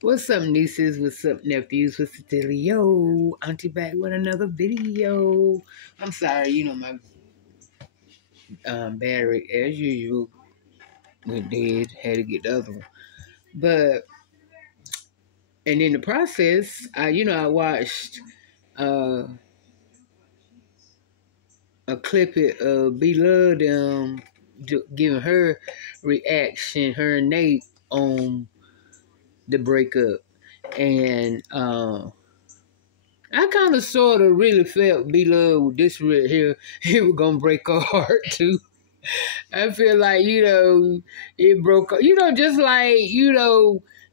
What's up, nieces? What's up, nephews? What's the dealio? Auntie back with another video. I'm sorry, my battery, as usual, went dead. Had to get the other one. But, and in the process, I watched a clip of B-Love giving her reaction, her and Nate, on the breakup. And, I kind of sort of really felt B-Love with this right here, it was going to break her heart too. I feel like, it broke, just like,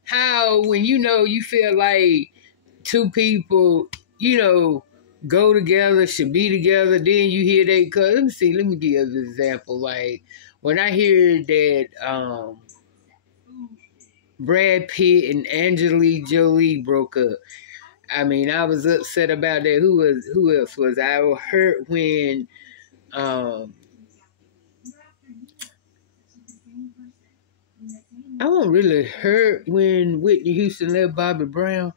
how when you feel like two people, go together, should be together, then you hear they cut. Let me give you an example. Like, when I hear that Brad Pitt and Angelina Jolie broke up, I mean, I was upset about that. Who else was I? Hurt when I wasn't really hurt when Whitney Houston left Bobby Brown,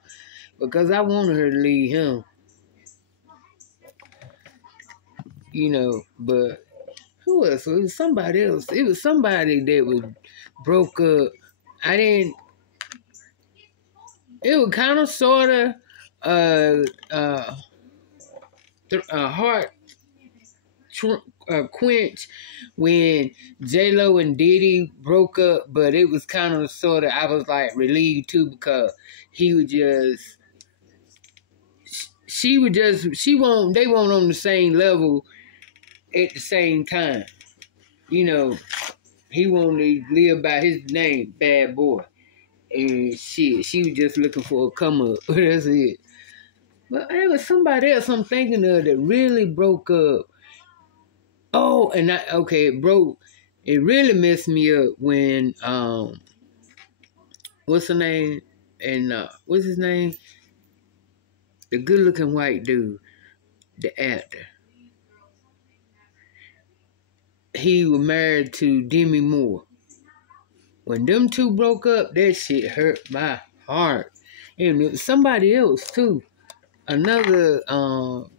because I wanted her to leave him. But who else? It was somebody else. It was somebody that was broke up. It was kind of sort of heart quench when J-Lo and Diddy broke up, but it was kind of sort of, I was like relieved too, because they weren't on the same level at the same time. He wanted to live by his name, Bad Boy. And shit, she was just looking for a come up. That's it. But it was somebody else I'm thinking of that really broke up. Oh, and it broke. It really messed me up when, what's her name? And, what's his name? The good looking white dude, the actor. He was married to Demi Moore. When them two broke up, that shit hurt my heart. And it was somebody else too. Another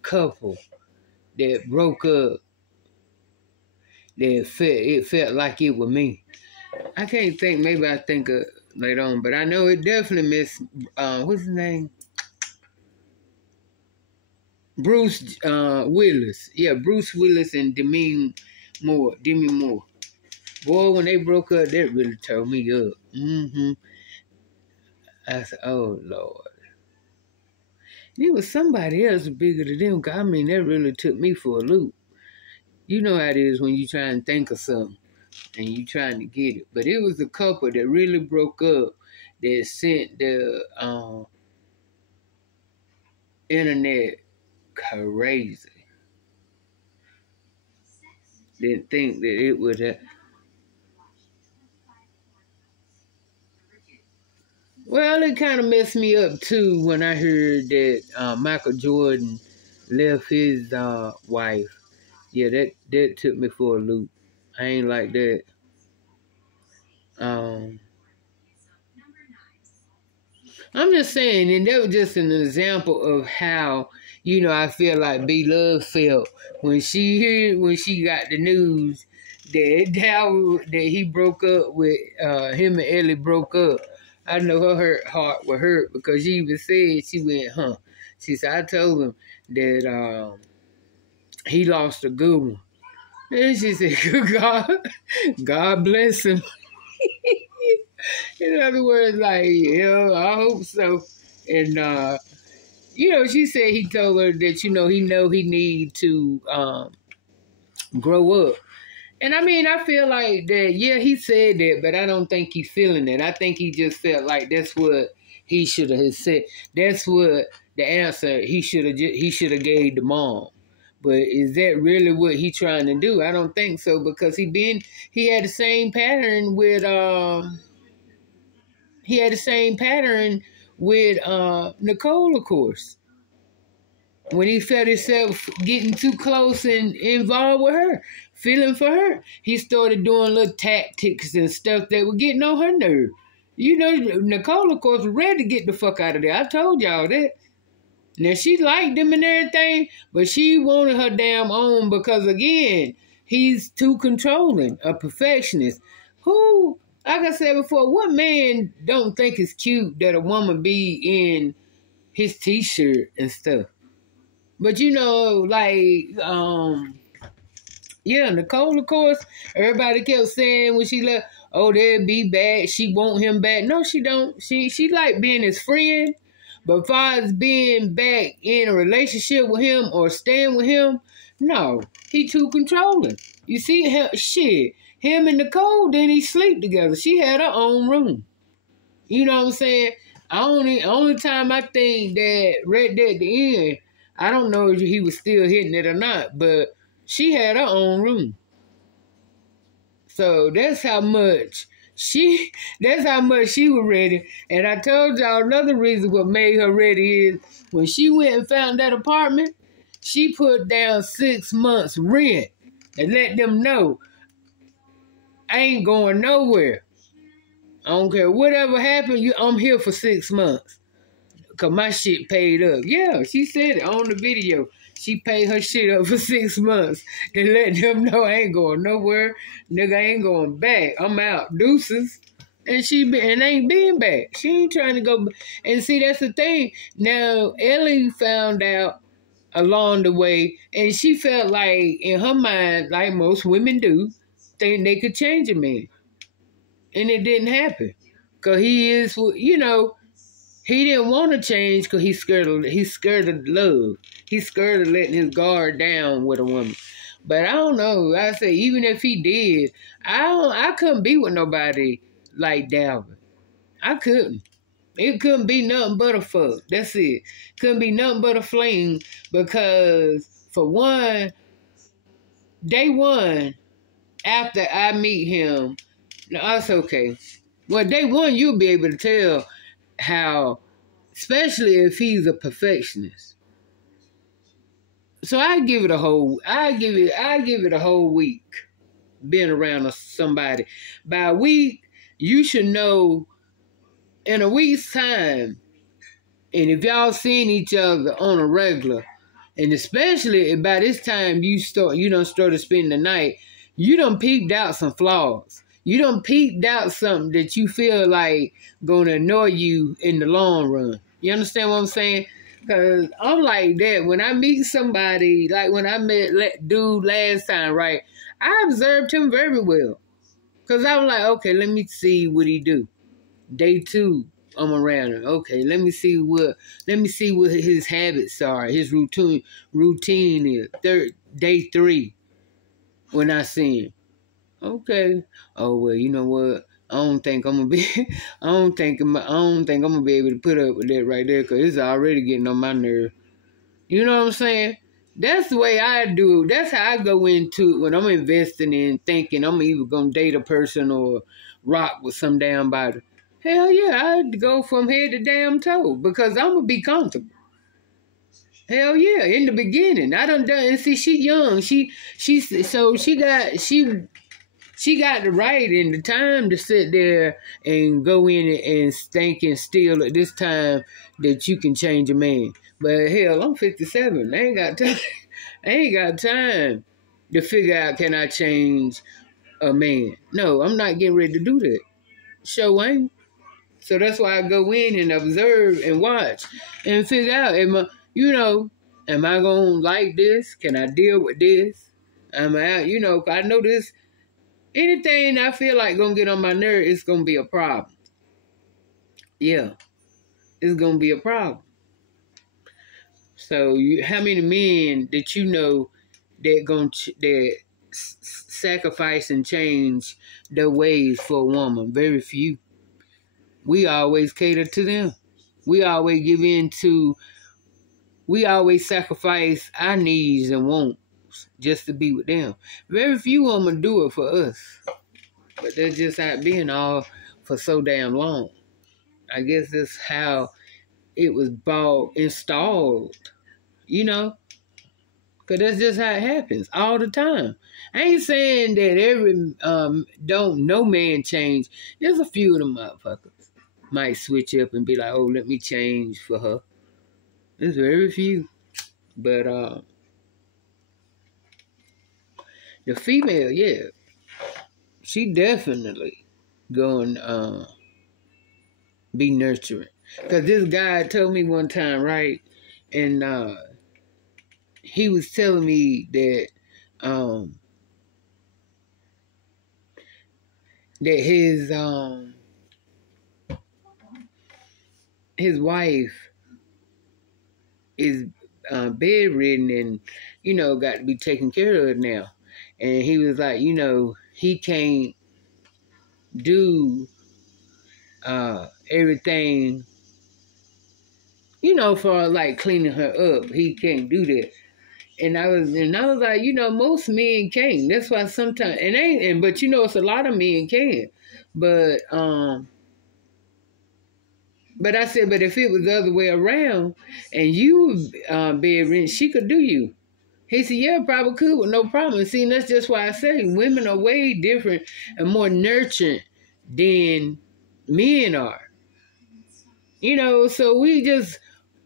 couple that broke up. It felt like it was me. I can't think. Maybe I think later on, but I know it definitely missed. What's his name? Bruce Willis. Yeah, Bruce Willis and Demi Moore. Boy, when they broke up, that really tore me up. I said, oh, Lord. It was somebody else bigger than them. I mean, that really took me for a loop. You know how it is when you try and think of something and you trying to get it. But it was a couple that really broke up that sent the internet crazy. Didn't think that it would have. Well, it kind of messed me up too when I heard that Michael Jordan left his wife. Yeah, that took me for a loop. I ain't like that. I'm just saying, and that was just an example of how, I feel like B-Love felt when she got the news that he broke up with him and Ellie broke up. I know her heart was hurt, because she even said, she went, huh? She said, I told him that he lost a good one. And she said, God bless him. In other words, like, I hope so. And, she said he told her that, he need to grow up. And I mean, I feel like that, yeah, he said that, but I don't think he's feeling it. I think he just felt like that's what he should have said. That's what the answer he should have gave the mom. But is that really what he trying to do? I don't think so, because he had the same pattern with Nicole, of course. When he felt himself getting too close and involved with her, feeling for her, he started doing little tactics and stuff that were getting on her nerve. You know, Nicole, of course, was ready to get the fuck out of there. I told y'all that. Now, she liked him and everything, but she wanted her damn own because, again, he's too controlling, a perfectionist. Who, like I said before, what man don't think it's cute that a woman be in his T-shirt and stuff? But, you know, like, yeah, Nicole, of course, everybody kept saying when she left, oh, they'll be back. She want him back. No, she don't. She like being his friend. But as far as being back in a relationship with him or staying with him, no. He too controlling. You see, him and Nicole, then he sleep together. She had her own room. You know what I'm saying? Only time I think that right there at the end, I don't know if he was still hitting it or not, but she had her own room. So that's how much she was ready. And I told y'all another reason what made her ready is when she went and found that apartment, she put down 6 months rent and let them know I ain't going nowhere. I don't care whatever happened, I'm here for 6 months. Cause my shit paid up. Yeah, she said it on the video. She paid her shit up for 6 months and let them know I ain't going nowhere. Nigga, I ain't going back. I'm out. Deuces. And ain't been back. She ain't trying to go. And see, that's the thing. Now, Ellie found out along the way, and she felt like, in her mind, like most women do, think they could change a man. And it didn't happen. Because he is, you know, he didn't want to change because he's scared of love. He's scared of letting his guard down with a woman. But I don't know. I say, even if he did, I couldn't be with nobody like Dalvin. I couldn't. It couldn't be nothing but a fuck. That's it. Couldn't be nothing but a fling because, for one, day one, after I meet him, that's okay. Well, day one, you'll be able to tell how, especially if he's a perfectionist. So I give it a whole week being around somebody. By a week, you should know in a week's time, and if y'all seeing each other on a regular, and especially by this time you done started spending the night, you done peeped out some flaws. You done peeped out something that you feel like gonna annoy you in the long run. You understand what I'm saying? Because I'm like that. When I meet somebody, like when I met dude last time, right? I observed him very well. Because I was like, okay, let me see what he do. Day two, I'm around him. Okay, let me see what his habits are, his routine is. Day three, when I see him. Okay. Oh well, you know what? I don't think I'm gonna be able to put up with that right there because it's already getting on my nerve. You know what I'm saying? That's the way I do. That's how I go into it when I'm investing in thinking I'm either gonna date a person or rock with some damn body. Hell yeah, I'd go from head to damn toe because I'm gonna be comfortable. Hell yeah, in the beginning. I done and see she young. She got the right and the time to sit there and go in and think and steal at this time that you can change a man. But hell, I'm 57. I ain't got time to figure out can I change a man. No, I'm not getting ready to do that. Sure ain't. So that's why I go in and observe and watch and figure out, am I gonna like this? Can I deal with this? I know this. Anything I feel like gonna get on my nerve, it's gonna be a problem. Yeah, it's gonna be a problem. So, how many men that you know that sacrifice and change their ways for a woman? Very few. We always cater to them. We always sacrifice our needs and wants just to be with them. Very few women do it for us. But that's just how it been all for so damn long. I guess that's how it was installed, you know? Because that's just how it happens all the time. I ain't saying that no man change. There's a few of them motherfuckers. might switch up and be like, oh, let me change for her. There's very few. But the female, yeah, she definitely going be nurturing. Because this guy told me one time, right? And he was telling me that that his wife is bedridden and, you know, got to be taken care of now. And he was like, you know, he can't do everything, you know, for like cleaning her up. He can't do that. And I was like, you know, most men can't. That's why sometimes but you know, it's a lot of men can. But I said, but if it was the other way around and you were bedridden, she could do you. He said, yeah, probably could with no problem. See, and that's just why I say women are way different and more nurturing than men are. You know, so we just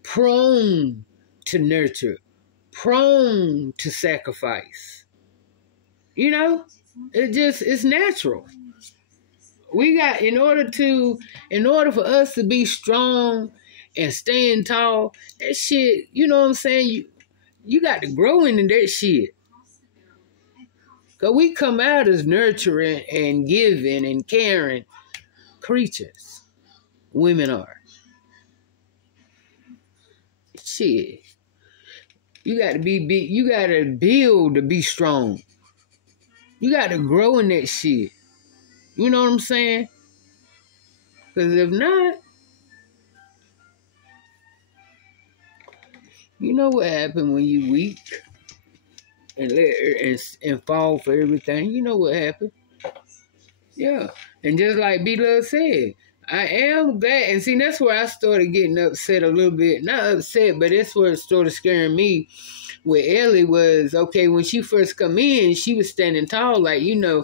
prone to nurture, prone to sacrifice. You know, it's natural. We got, in order for us to be strong and stand tall, that shit, you know what I'm saying? You got to grow into that shit. Because we come out as nurturing and giving and caring creatures. Women are. Shit. You got to you got to build to be strong. You got to grow in that shit. You know what I'm saying? Because if not, you know what happened when you weak and fall for everything. You know what happened. Yeah. And just like B-Love said, I am glad. And see, that's where I started getting upset a little bit. Not upset, but that's where it started scaring me. With Ellie was, okay, when she first come in, she was standing tall, like, you know,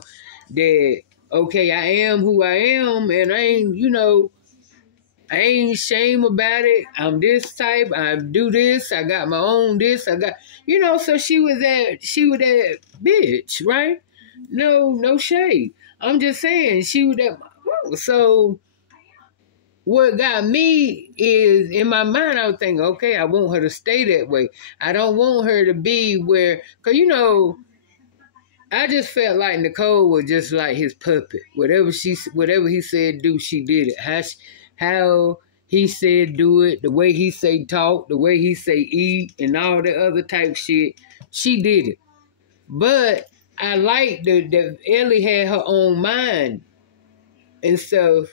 that, okay, I am who I am, and I ain't, you know, I ain't shame about it. I'm this type. I do this. I got my own this. I got, you know, so she was that bitch, right? No shade. I'm just saying she was that. So what got me is, in my mind, I was thinking, okay, I want her to stay that way. I don't want her to be where, because, you know, I just felt like Nicole was just like his puppet. Whatever he said do, she did it. How he said do it, the way he say talk, the way he say eat, and all the other type shit, she did it. But I liked that Ellie had her own mind and stuff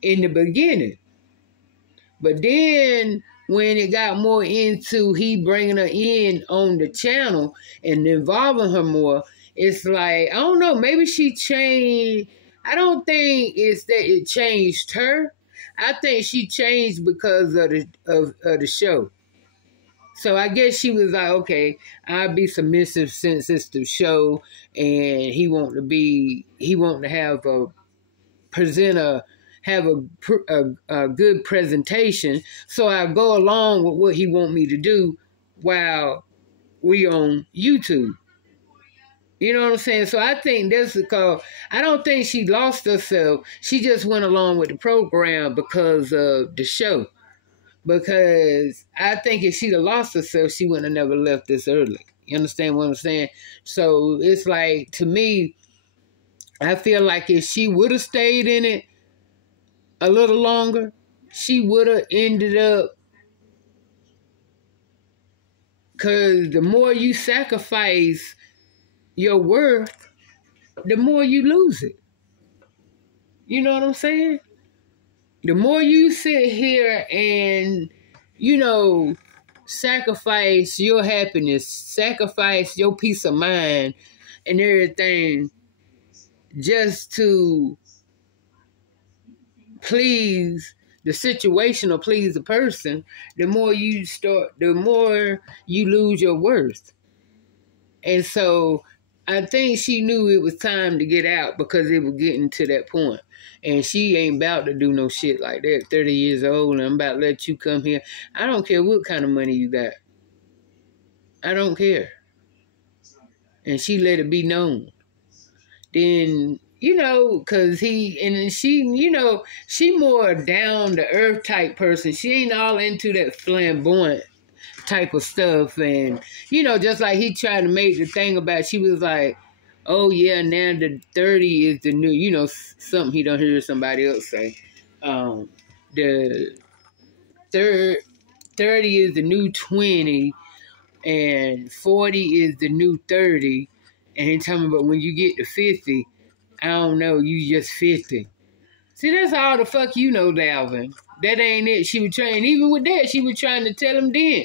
in the beginning. But then when it got more into he bringing her in on the channel and involving her more, it's like, I don't know, maybe she changed. I don't think it's that it changed her. I think she changed because of the show. So I guess she was like, okay, I'll be submissive since it's the show, and he want to have a presenter, have a good presentation. So I go along with what he want me to do while we on YouTube. You know what I'm saying? So I think that's because I don't think she lost herself. She just went along with the program because of the show. Because I think if she'd have lost herself, she wouldn't have never left this early. You understand what I'm saying? So it's like, to me, I feel like if she would have stayed in it a little longer, she would have ended up, because the more you sacrifice your worth, the more you lose it. You know what I'm saying? The more you sit here and, you know, sacrifice your happiness, sacrifice your peace of mind and everything just to please the situation or please the person, the more you lose your worth. And so I think she knew it was time to get out because it was getting to that point. And she ain't about to do no shit like that. 30 years old, and I'm about to let you come here. I don't care what kind of money you got. I don't care. And she let it be known. Then, because she, she more down to earth type person. She ain't all into that flamboyant type of stuff. And, just like he tried to make the thing about, she was like, oh yeah, now the 30 is the new, something he don't hear somebody else say. The 30 is the new 20 and 40 is the new 30. And he talking about when you get to 50, I don't know, you just 50. See, that's all the fuck Dalvin. That ain't it. She was trying, even with that, she was trying to tell him then.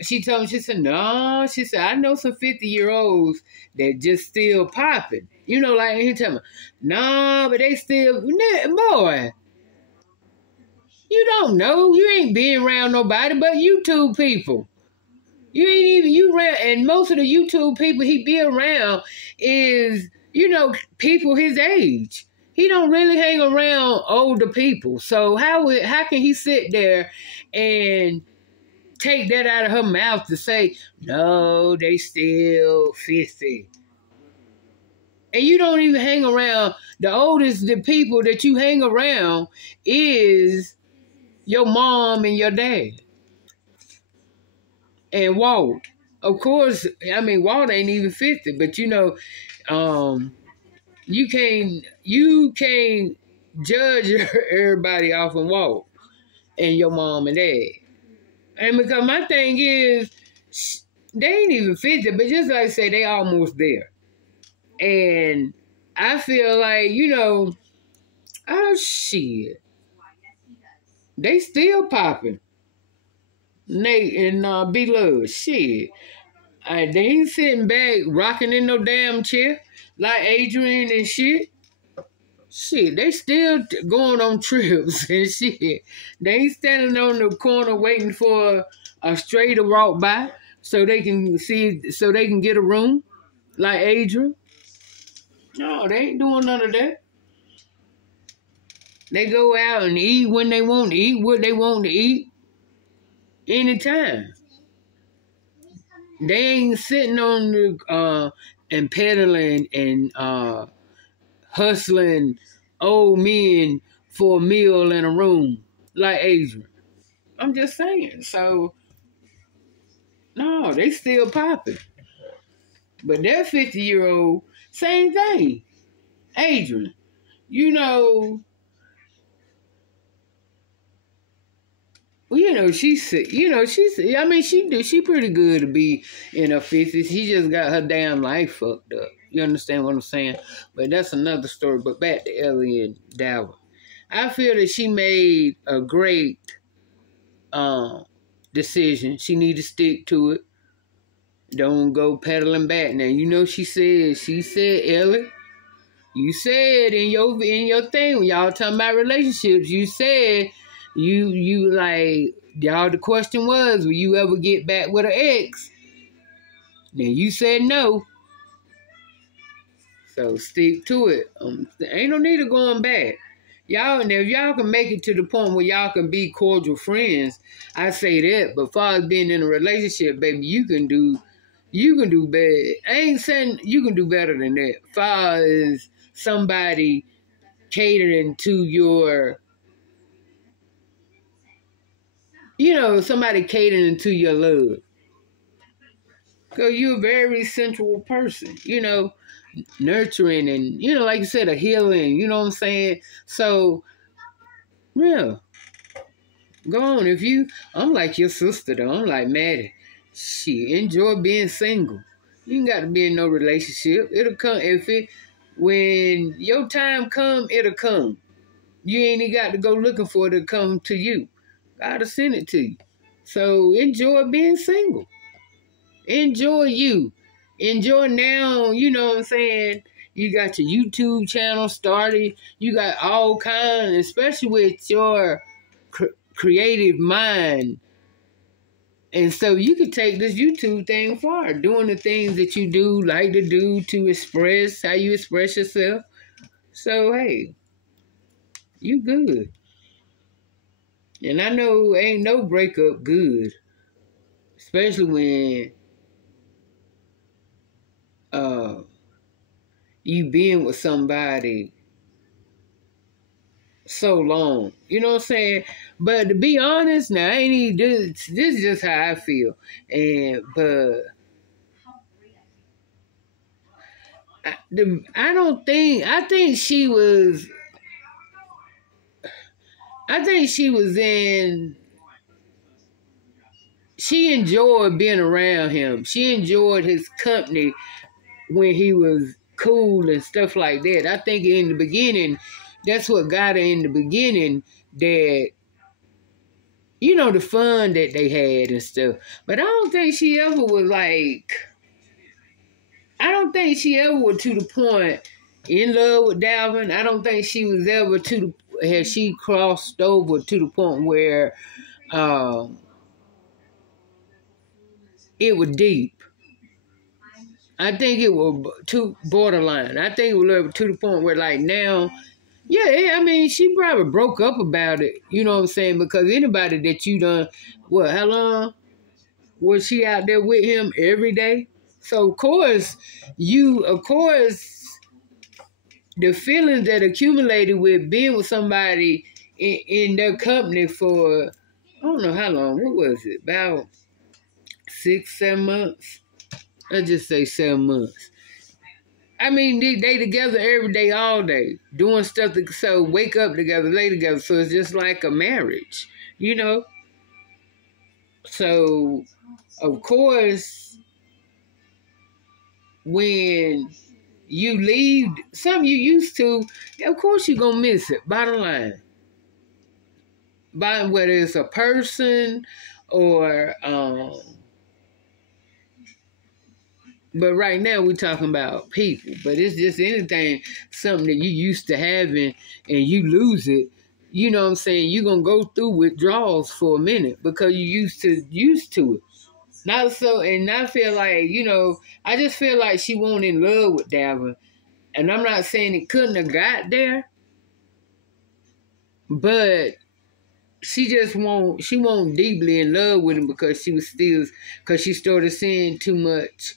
She told him, she said, no, she said, I know some 50-year-olds that just still popping. Like he told me, no, but they still, boy, you don't know. You ain't been around nobody but YouTube people. You ain't even, and most of the YouTube people he be around is, people his age. He don't really hang around older people. So how can he sit there and take that out of her mouth to say, no, they still 50? And you don't even hang around, the oldest the people that you hang around is your mom and your dad. And Walt. Of course, I mean, Walt ain't even 50, but you can't judge everybody off of Walt and your mom and dad. And because my thing is, they ain't even 50, but just like I say, they almost there. And I feel like, oh shit, they still popping. Nate and B-Love, shit. They ain't sitting back rocking in no damn chair like Adrian and shit. Shit, they still going on trips and shit. They ain't standing on the corner waiting for a stray to walk by so they can get a room like Adrian. No, they ain't doing none of that. They go out and eat when they want to eat, what they want to eat, anytime. They ain't sitting on the and peddling and hustling old men for a meal in a room like Adrian. I'm just saying. So no, they still popping. But that 50-year-old, same thing. Adrian, she pretty good to be in her 50s. She just got her damn life fucked up. You understand what I'm saying? But that's another story. But back to Ellie and Dalvin. I feel that she made a great decision. She need to stick to it. Don't go pedaling back. Now, she said, Ellie, you said in your thing, when y'all talking about relationships, you said you like, y'all, the question was, will you ever get back with an ex? Now you said no. So stick to it. Ain't no need of going back. Y'all, now if y'all can make it to the point where y'all can be cordial friends, I say that. But far as being in a relationship, baby, you can do better. I ain't saying you can do better than that. Far as somebody catering to your, somebody catering to your love. Because you're a very sensual person, nurturing and, like you said, a healing, you know what I'm saying? So, yeah, go on. I'm like your sister, though. I'm like Maddie. Enjoy being single. You ain't got to be in no relationship. It'll come. When your time come, it'll come. You ain't even got to go looking for it to come to you. God will send it to you. So enjoy being single. Enjoy you. Enjoy now, you know what I'm saying? You got your YouTube channel started. You got all kinds, especially with your creative mind. And so you could take this YouTube thing far, doing the things that you do, like to do to express how you express yourself. So, hey, you good. And I know ain't no breakup good, especially when uh, you been with somebody so long. You know what I'm saying? But to be honest, now I ain't even this is just how I feel. But I think she was in. She enjoyed being around him. She enjoyed his company when he was cool and stuff like that. I think in the beginning, that's what got her in the beginning, that, you know, the fun that they had and stuff. But I don't think she ever was like, I don't think she ever was to the point in love with Dalvin. I don't think she was ever had she crossed over to the point where it was deep. I think it was too borderline. I think it was to the point where, like, now, yeah, I mean, she probably broke up about it, you know what I'm saying? Because anybody that you done, how long was she out there with him every day? So, of course, the feelings that accumulated with being with somebody in their company for, I don't know how long, what was it? About 6, 7 months? Let's just say 7 months. I mean, they together every day, all day, doing stuff. So wake up together, lay together. So it's just like a marriage, you know? So, of course, when you leave something you used to, of course you're going to miss it, bottom line. Whether it's a person or... But right now we're talking about people. But it's just anything, something that you used to having and you lose it, you know what I'm saying? You're going to go through withdrawals for a minute because you used to it. Not so, and I feel like, you know, I just feel like she wasn't in love with Dalvin. And I'm not saying it couldn't have got there, but she won't deeply in love with him because she started seeing too much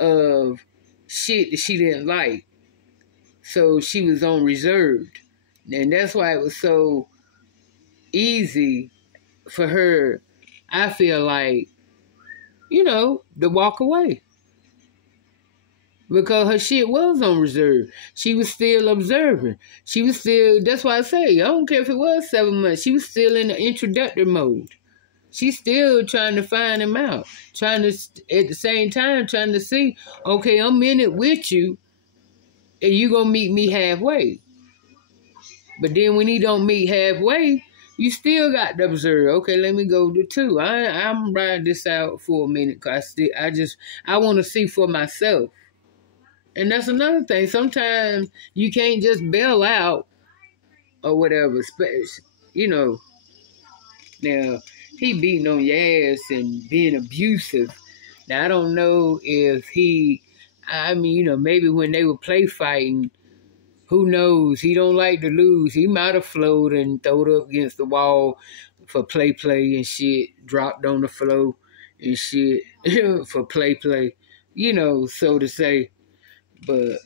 of shit that she didn't like. So she was on reserved. And that's why it was so easy for her, I feel like, you know, to walk away. Because her shit was on reserve. She was still observing. That's why I say, I don't care if it was 7 months, she was still in the introductory mode. She's still trying to find him out. At the same time, trying to see, okay, I'm in it with you, and you gonna meet me halfway. But then when he don't meet halfway, you still got to observe. Okay, let me go to 2. I'm riding this out for a minute because I want to see for myself. And that's another thing. Sometimes you can't just bail out or whatever. You know, now he beating on your ass and being abusive. Now I don't know if you know, maybe when they were play fighting, who knows? He don't like to lose. He might have flowed and throwed up against the wall for play and shit. Dropped on the floor and shit for play. You know, so to say. But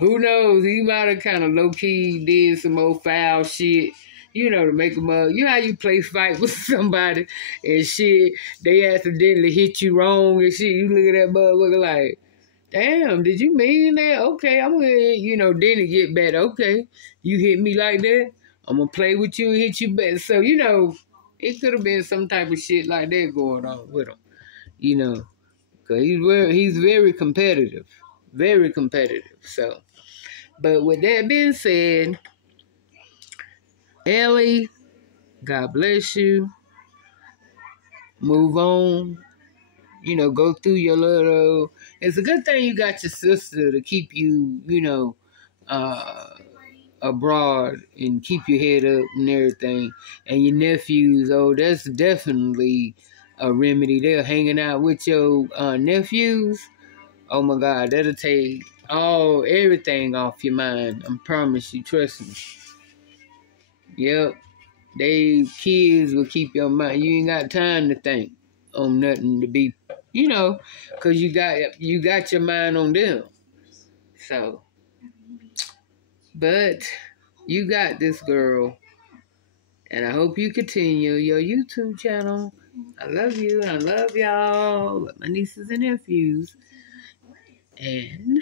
who knows? He might have kind of low-key did some old foul shit, you know, to make him up. You know how you play fight with somebody and shit, they accidentally hit you wrong and shit. You look at that motherfucker like, damn, did you mean that? Okay, I'm gonna, you know, then it get better. Okay, you hit me like that, I'm gonna play with you and hit you back. So, you know, it could have been some type of shit like that going on with him, you know, because he's very competitive. Very competitive. So, but with that being said, Ellie, God bless you. Move on. You know, go through your little... It's a good thing you got your sister to keep you, you know, abroad and keep your head up and everything. And your nephews, that's definitely a remedy there, hanging out with your nephews. Oh my God, that'll take everything off your mind. I promise you, trust me. Yep, kids will keep your mind. You ain't got time to think on nothing to be, cause you got your mind on them. So, but you got this, girl, and I hope you continue your YouTube channel. I love you. I love y'all, my nieces and nephews, and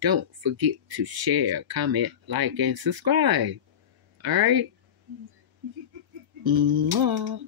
don't forget to share, comment, like, and subscribe. All right. Mwah.